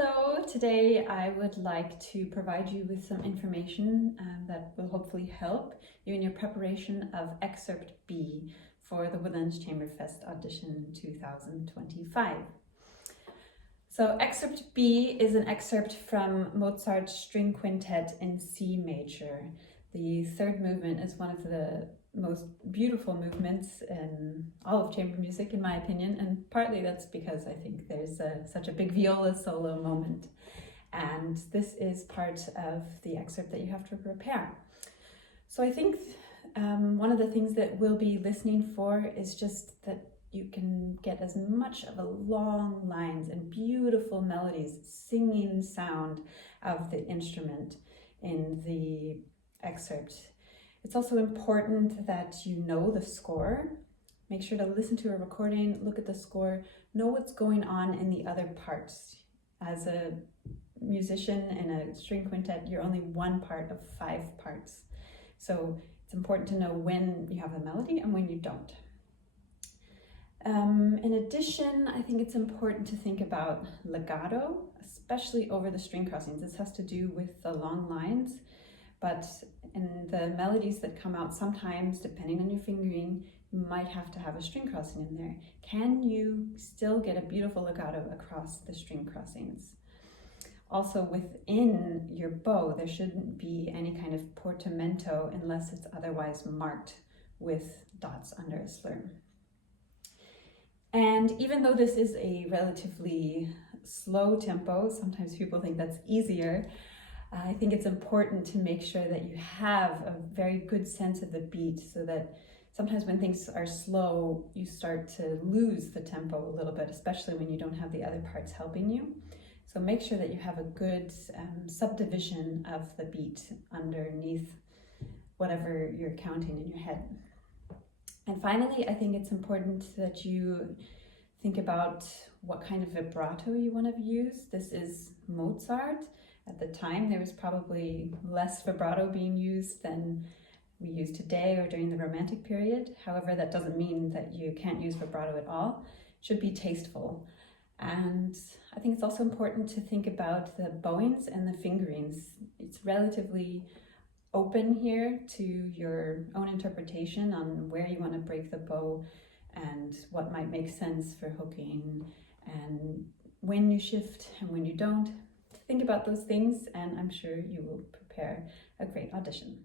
Hello, today I would like to provide you with some information that will hopefully help you in your preparation of Excerpt B for the Woodlands Chamberfest Audition 2025. So Excerpt B is an excerpt from Mozart's String Quintet in C major. The third movement is one of the most beautiful movements in all of chamber music, in my opinion, and partly that's because I think there's such a big viola solo moment, and this is part of the excerpt that you have to prepare. So I think one of the things that we'll be listening for is just that you can get as much of a long lines and beautiful melodies, singing sound of the instrument in the excerpt. It's also important that you know the score. Make sure to listen to a recording, look at the score, know what's going on in the other parts. As a musician in a string quintet, you're only one part of 5 parts. So it's important to know when you have the melody and when you don't. In addition, I think it's important to think about legato, especially over the string crossings. This has to do with the long lines. But in the melodies that come out, sometimes, depending on your fingering, you might have to have a string crossing in there. Can you still get a beautiful legato across the string crossings? Also, within your bow, there shouldn't be any kind of portamento unless it's otherwise marked with dots under a slur. And even though this is a relatively slow tempo, sometimes people think that's easier, I think it's important to make sure that you have a very good sense of the beat, so that sometimes when things are slow, you start to lose the tempo a little bit, especially when you don't have the other parts helping you. So make sure that you have a good subdivision of the beat underneath whatever you're counting in your head. And finally, I think it's important that you think about what kind of vibrato you want to use. This is Mozart. At the time, there was probably less vibrato being used than we use today or during the Romantic period. However, that doesn't mean that you can't use vibrato at all. It should be tasteful. And I think it's also important to think about the bowings and the fingerings. It's relatively open here to your own interpretation on where you want to break the bow and what might make sense for hooking and when you shift and when you don't. Think about those things, and I'm sure you will prepare a great audition.